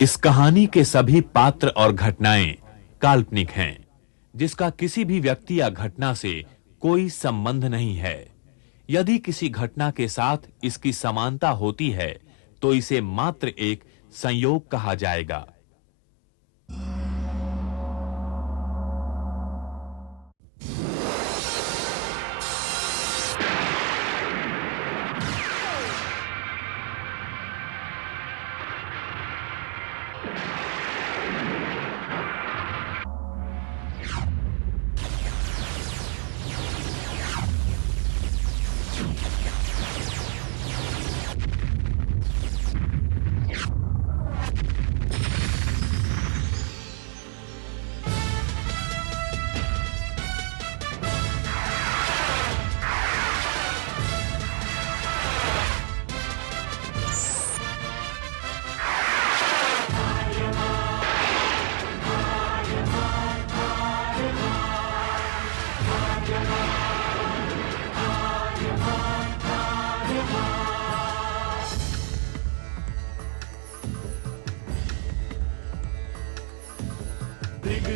इस कहानी के सभी पात्र और घटनाएं काल्पनिक हैं, जिसका किसी भी व्यक्ति या घटना से कोई संबंध नहीं है। यदि किसी घटना के साथ इसकी समानता होती है, तो इसे मात्र एक संयोग कहा जाएगा।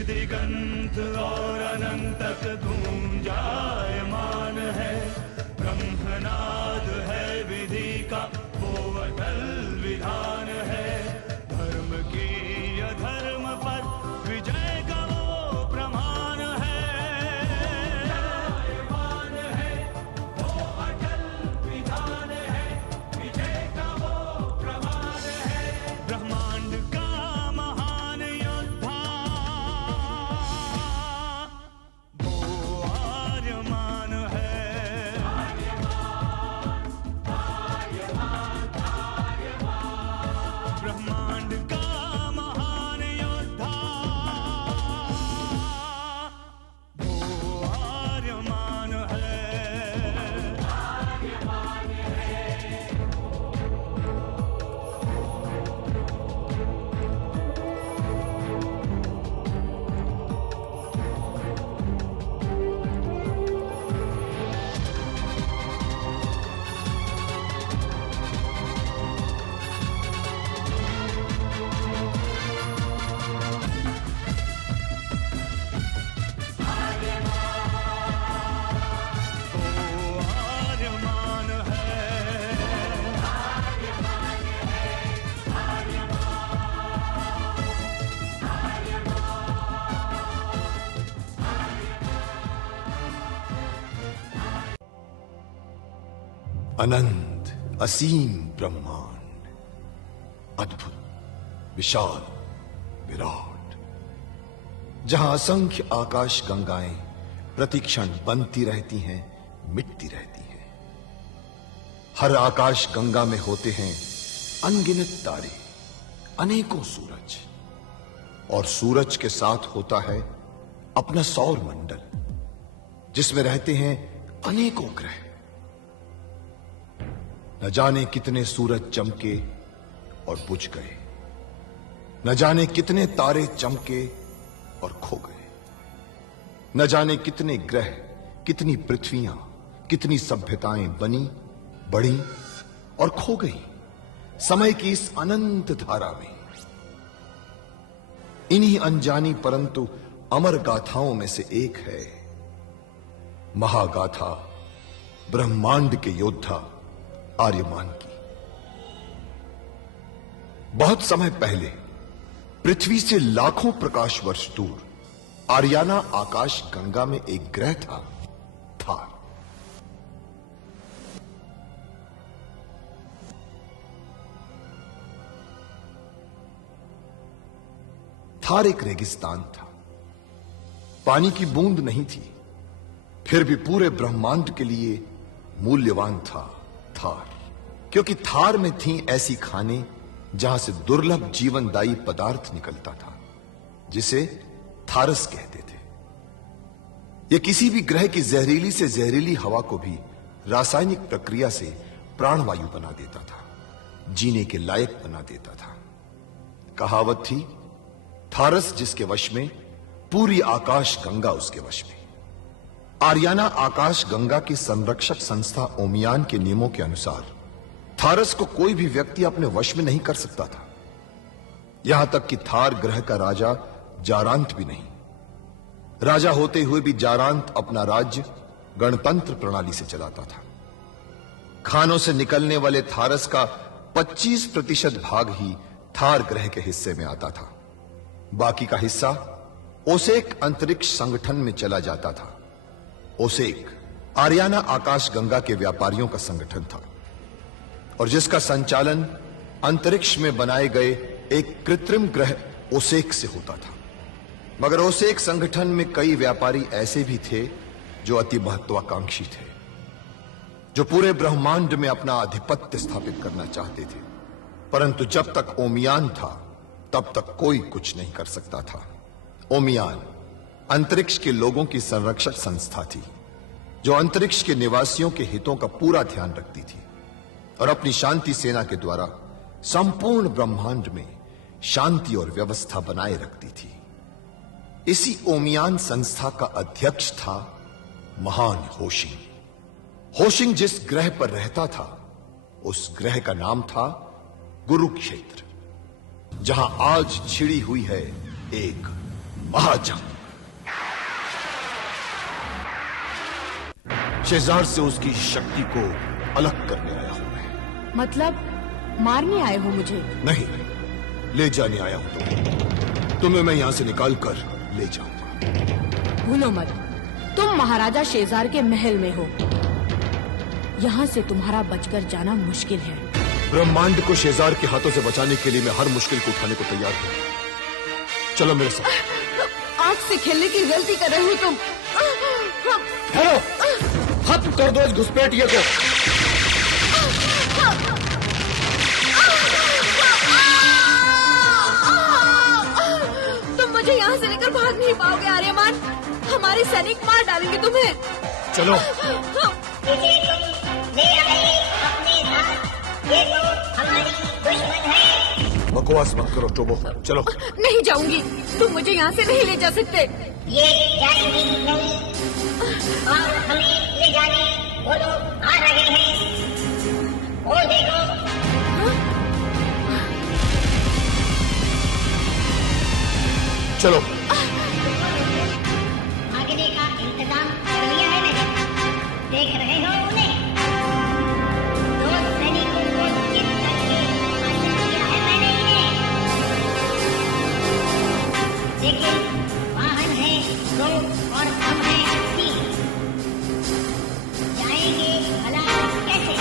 दिगंत और अनंत तक गूंजायमान है। ब्रह्मनाद है विधि का वो अटल विधान है। धर्म की अधर्म पर विजय का वो प्रमाण है। जायमान है वो अटल विधान है। विजय का वो प्रमाण है। ब्रह्मांड का महान योद्धा ब्रह्मांड का महान योद्धा वो आर्यमान है। अनंत असीम ब्रह्मांड, अद्भुत, विशाल, विराट, जहां असंख्य आकाश गंगाएं प्रतिक्षण बनती रहती हैं, मिटती रहती हैं। हर आकाश गंगा में होते हैं अनगिनत तारे, अनेकों सूरज, और सूरज के साथ होता है अपना सौर मंडल, जिसमें रहते हैं अनेकों ग्रह। न जाने कितने सूरज चमके और बुझ गए, न जाने कितने तारे चमके और खो गए, न जाने कितने ग्रह, कितनी पृथ्वियां, कितनी सभ्यताएं बनी, बढ़ी और खो गई समय की इस अनंत धारा में। इन्हीं अनजानी परंतु अमर गाथाओं में से एक है महागाथा ब्रह्मांड के योद्धा आर्यमान की। बहुत समय पहले पृथ्वी से लाखों प्रकाश वर्ष दूर आर्याना आकाश गंगा में एक ग्रह था, थार। थार एक रेगिस्तान था, पानी की बूंद नहीं थी, फिर भी पूरे ब्रह्मांड के लिए मूल्यवान था थार, क्योंकि थार में थी ऐसी खाने जहां से दुर्लभ जीवनदायी पदार्थ निकलता था, जिसे थारस कहते थे। यह किसी भी ग्रह की जहरीली से जहरीली हवा को भी रासायनिक प्रक्रिया से प्राणवायु बना देता था, जीने के लायक बना देता था। कहावत थी, थारस जिसके वश में, पूरी आकाश गंगा उसके वश में। आर्याना आकाश गंगा की संरक्षक संस्था ओमियान के नियमों के अनुसार थारस को कोई भी व्यक्ति अपने वश में नहीं कर सकता था। यहां तक कि थार ग्रह का राजा जारांत भी नहीं। राजा होते हुए भी जारांत अपना राज्य गणतंत्र प्रणाली से चलाता था। खानों से निकलने वाले थारस का 25% भाग ही थार ग्रह के हिस्से में आता था। बाकी का हिस्सा ओसेक अंतरिक्ष संगठन में चला जाता था। ओसेक आरियाना आकाश गंगा के व्यापारियों का संगठन था और जिसका संचालन अंतरिक्ष में बनाए गए एक कृत्रिम ग्रह ओसेक से होता था। मगर ओसेक संगठन में कई व्यापारी ऐसे भी थे जो अति महत्वाकांक्षी थे, जो पूरे ब्रह्मांड में अपना आधिपत्य स्थापित करना चाहते थे। परंतु जब तक ओमियान था तब तक कोई कुछ नहीं कर सकता था। ओमियान अंतरिक्ष के लोगों की संरक्षक संस्था थी जो अंतरिक्ष के निवासियों के हितों का पूरा ध्यान रखती थी और अपनी शांति सेना के द्वारा संपूर्ण ब्रह्मांड में शांति और व्यवस्था बनाए रखती थी। इसी ओमियान संस्था का अध्यक्ष था महान होशिंग। होशिंग जिस ग्रह पर रहता था उस ग्रह का नाम था गुरुक्षेत्र, जहां आज छिड़ी हुई है एक महाजंग। शेजार से उसकी शक्ति को अलग करने आया हूं मैं। मतलब मारने आए हो मुझे? नहीं, ले जाने आया हूं तुम्हें मैं यहां से निकाल कर ले जाऊंगा। भूलो मत, तुम महाराजा शेजार के महल में हो। यहाँ से तुम्हारा बचकर जाना मुश्किल है। ब्रह्मांड को शेजार के हाथों से बचाने के लिए मैं हर मुश्किल को उठाने को तैयार हूं। चलो मेरे साथ। आग से खेलने की गलती कर रहे हो तुम। हेलो, खत्म कर दो इस घुसपैठिए को। तुम मुझे यहाँ से लेकर भाग नहीं पाओगे आर्यमान। हमारे सैनिक मार डालेंगे तुम्हें। चलो। इसे तुम ले आए अपने साथ, ये तो हमारी दुश्मन है। बकवास मत करो टोबो, चलो। नहीं जाऊंगी, तुम मुझे यहाँ से नहीं ले जा सकते। ये जाएंगी नहीं और हमें ले जाने वो लोग आ रहे हैं। वो देखो। चलो। भागने का इंतजाम कर लिया है मैंने। देख रहे हो उन्हें? दो सैनिकों को चित करके आश्रय दिया है मैंने इन्हें। लेकिन वाहन है दो और कम है 3। जाएंगे भला कैसे?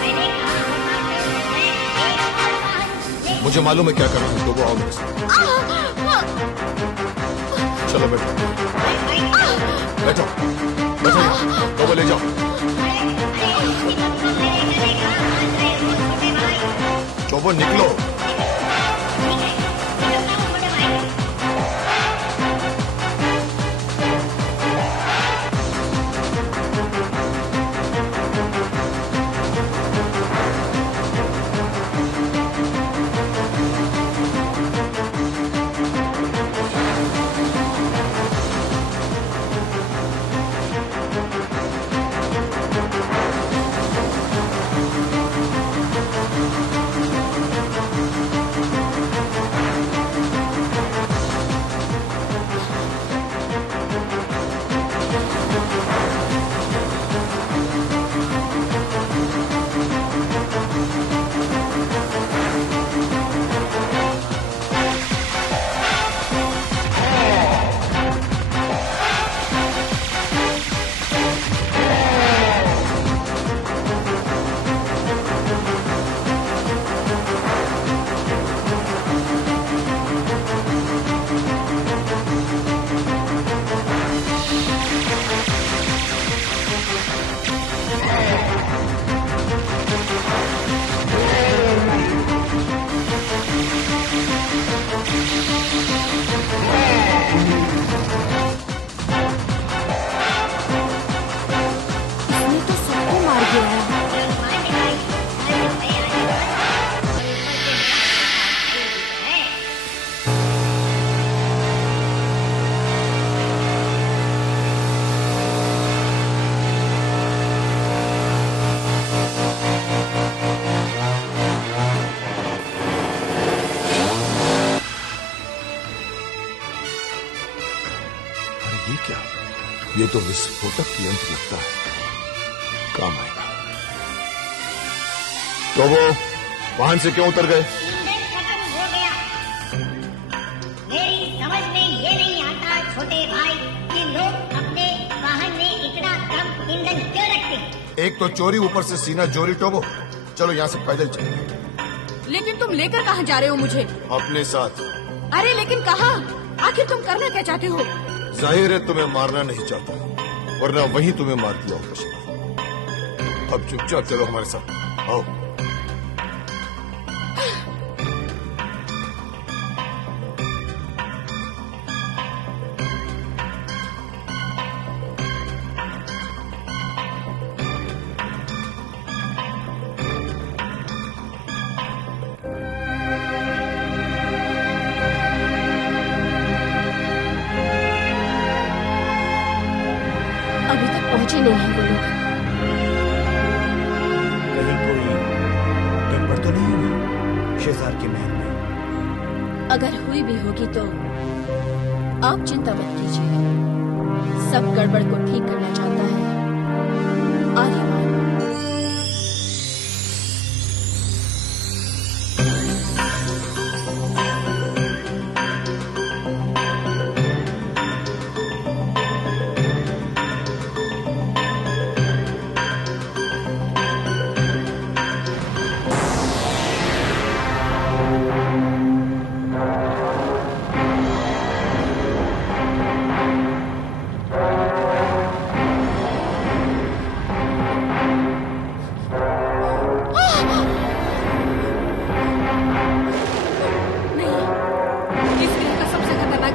मैंने कहा होता तो मैं एक और वाहन ले। मुझे मालूम है क्या करना है, टोबो आओ मेरे साथ। चलो बैठो बैठो बैठो, टोबो ले जाओ। टोबो निकलो। क्या, ये तो विस्फोटक यंत्र लगता है, काम आएगा। तो वो वाहन से क्यों उतर गए? ईंधन खत्म हो गया। मेरी समझ में ये नहीं आता छोटे भाई कि लोग अपने वाहन में इतना कम ईंधन क्यों रखते। एक तो चोरी, ऊपर से सीना जोरी। टोबो, चलो यहाँ से पैदल चलते। लेकिन तुम लेकर कहाँ जा रहे हो मुझे? अपने साथ। अरे लेकिन कहाँ? आखिर तुम करना क्या चाहते हो? जाहिर है तुम्हें मारना नहीं चाहता, वरना वही तुम्हें मार दिया होता शिवा। अब चुपचाप चलो हमारे साथ, आओ। अभी तक पहुंचे नहीं हैं वो लोग। कहीं कोई गड़बड़ तो नहीं हुई शेजार के महल में? अगर हुई भी होगी तो आप चिंता मत कीजिए, सब गड़बड़ को ठीक करना चाहता है आर्यमान।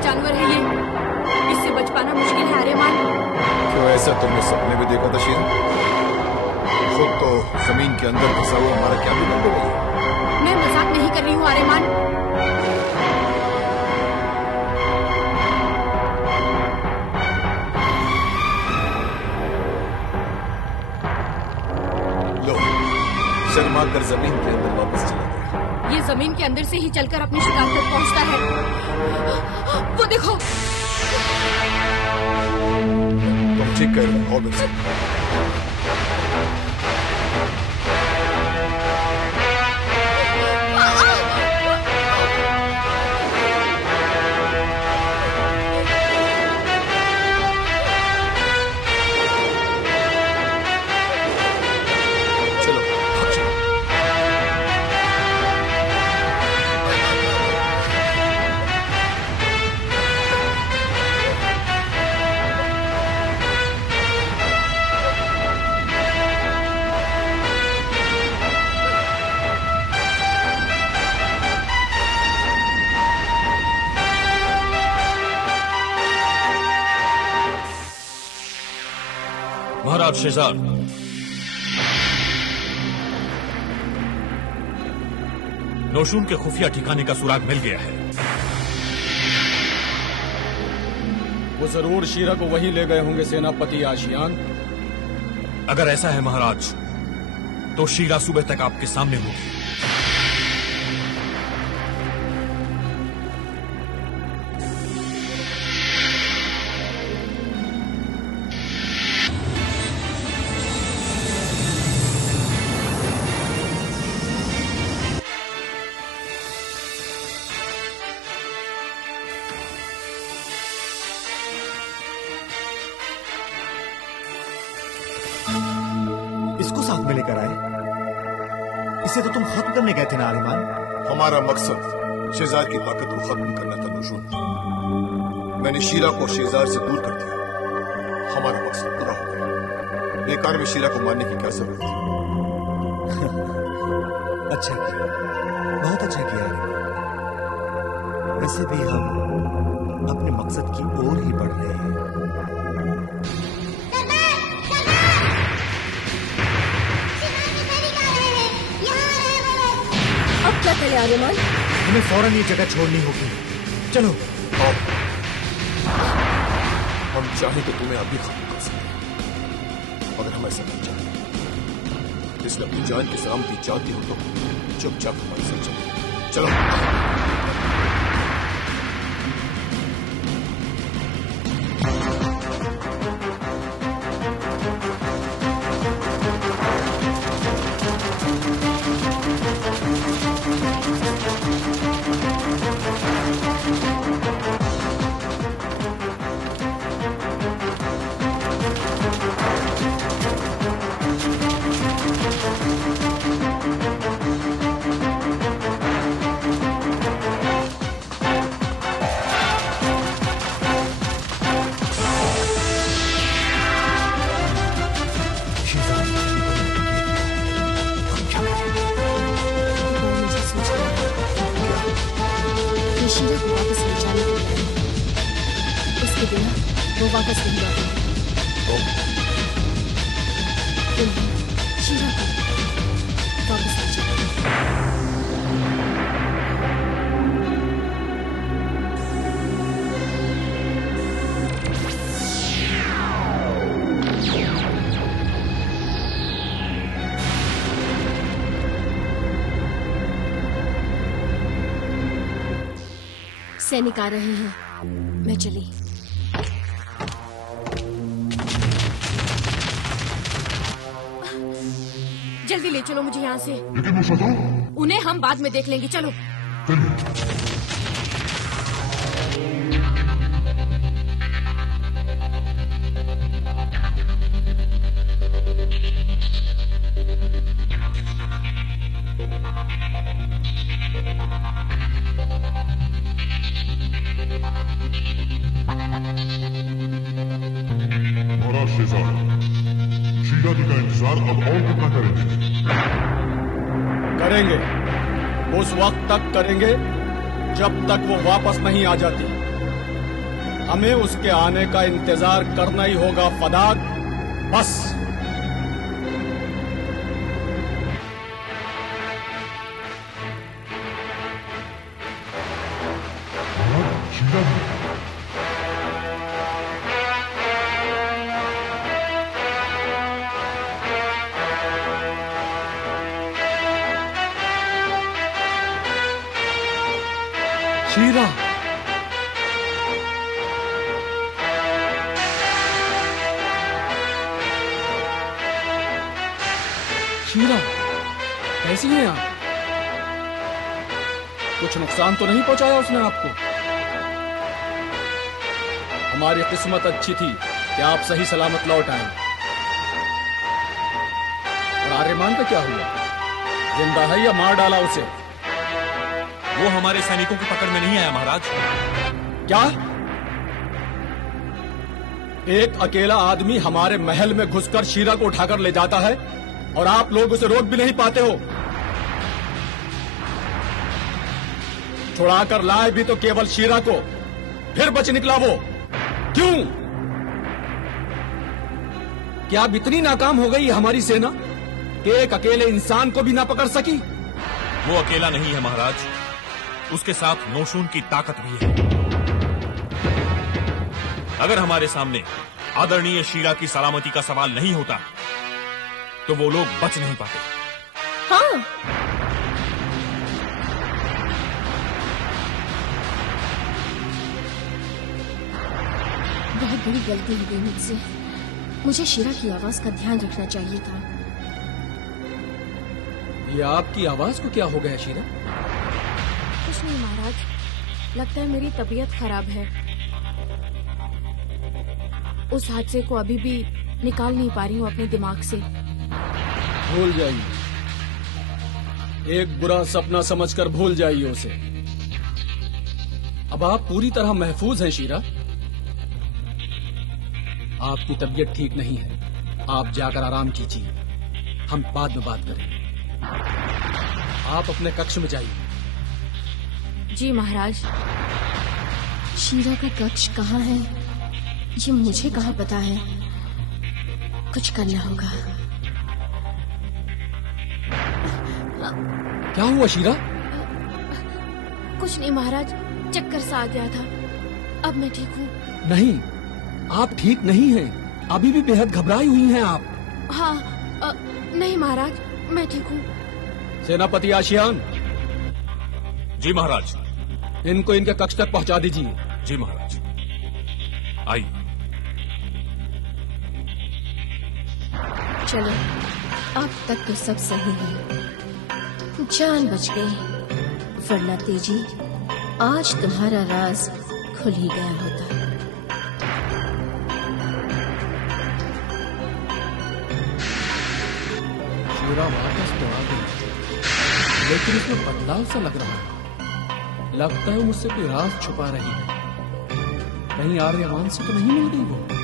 जानवर है ये, इससे बच पाना मुश्किल है आर्यमान। क्यों, ऐसा तुमने सपने में देखा था शीरा? खुद तो जमीन के अंदर फंसा हुआ हमारा क्या बिगाड़ दोगे? मैं मजाक नहीं कर रही हूँ आर्यमान। लो, शर्मा कर जमीन के अंदर वापस चला गया। ये जमीन के अंदर से ही चलकर अपनी शिकार तक पहुँचता है। वो देखो। तुम ठीक कह रहे हो, बिल्कुल। महाराज शेजार, नोशून के खुफिया ठिकाने का सुराग मिल गया है। वो जरूर शीरा को वहीं ले गए होंगे सेनापति आशियान। अगर ऐसा है महाराज, तो शीरा सुबह तक आपके सामने होगी। इसको साथ में लेकर आए? इसे तो तुम खत्म करने गए थे ना आर्यमान? हमारा मकसद शेजार की ताकत को खत्म करना था नोशून। मैंने शीरा को शेजार से दूर कर दिया। हमारा मकसद पूरा हो गया। बेकार में शीरा को मारने की क्या जरूरत थी? अच्छा किया, बहुत अच्छा किया आर्यमान। वैसे भी हम अपने मकसद की ओर ही बढ़ रहे हैं। अब क्या करें आर्यमान? हमें फौरन ये जगह छोड़नी होगी। चलो। आओ। हम चाहें तो तुम्हें अभी खत्म कर सकते हैं, मगर हम ऐसा नहीं चाहते। इसलिए अपनी जान की सलामती चाहती हो तो चुपचाप हमारे साथ चलो। चलो। मुझे शीरा को वापस ले जाने को है। उसके बिना वो वापस नहीं लौटेगी। शीरा को वापस ले जाएगी। सैनिक आ रहे हैं, मैं चली। जल्दी ले चलो मुझे यहाँ से। लेकिन वो शत्रु। उन्हें हम बाद में देख लेंगे, चलो। महाराज शेजान, शीला जी का इंतजार अब और कितना करेंगे? उस वक्त तक करेंगे जब तक वो वापस नहीं आ जाती। हमें उसके आने का इंतजार करना ही होगा फदाद, बस। शीला जी, शीरा, शीरा, कैसी हैं आप? कुछ नुकसान तो नहीं पहुंचाया उसने आपको? हमारी किस्मत अच्छी थी कि आप सही सलामत लौट आए। और आर्यमान का क्या हुआ? जिंदा है या मार डाला उसे? वो हमारे सैनिकों की पकड़ में नहीं आया महाराज। क्या? एक अकेला आदमी हमारे महल में घुसकर शीरा को उठाकर ले जाता है और आप लोग उसे रोक भी नहीं पाते हो। छुड़ाकर लाए भी तो केवल शीरा को, फिर बच निकला वो। क्यों? क्या अब इतनी नाकाम हो गई हमारी सेना कि एक अकेले इंसान को भी ना पकड़ सकी? वो अकेला नहीं है महाराज, उसके साथ नौशून की ताकत भी है। अगर हमारे सामने आदरणीय शीरा की सलामती का सवाल नहीं होता तो वो लोग बच नहीं पाते। हाँ, बहुत बड़ी गलती हो गई मुझसे। मुझे शीरा की आवाज का ध्यान रखना चाहिए था। ये आपकी आवाज को क्या हो गया शीरा? कुछ नहीं महाराज, लगता है मेरी तबीयत खराब है। उस हादसे को अभी भी निकाल नहीं पा रही हूँ अपने दिमाग से। भूल जाइए, एक बुरा सपना समझकर भूल जाइए उसे। अब आप पूरी तरह महफूज हैं शीरा। आपकी तबीयत ठीक नहीं है, आप जाकर आराम कीजिए, हम बाद में बात करेंगे। आप अपने कक्ष में जाइए। जी महाराज। शीरा का कक्ष कहाँ है ये मुझे कहाँ पता है। कुछ करना होगा। क्या हुआ शीरा? कुछ नहीं महाराज, चक्कर सा आ गया था। अब मैं ठीक हूँ। नहीं, आप ठीक नहीं हैं। अभी भी बेहद घबराई हुई हैं आप। हाँ, नहीं महाराज, मैं ठीक हूँ। सेनापति आशियान। जी महाराज। इनको इनके कक्ष तक पहुंचा दीजिए। जी महाराज। आइए। चलो, अब तक तो सब सही है। जान बच गई, वरना तेजी आज तुम्हारा राज खुल ही गया होता। शीरा वापस तो आ गई, लेकिन इसमें बदलाव सा लग रहा है। लगता है मुझसे कोई राज छुपा रही है। कहीं आर्यमान से तो नहीं मिल गई वो?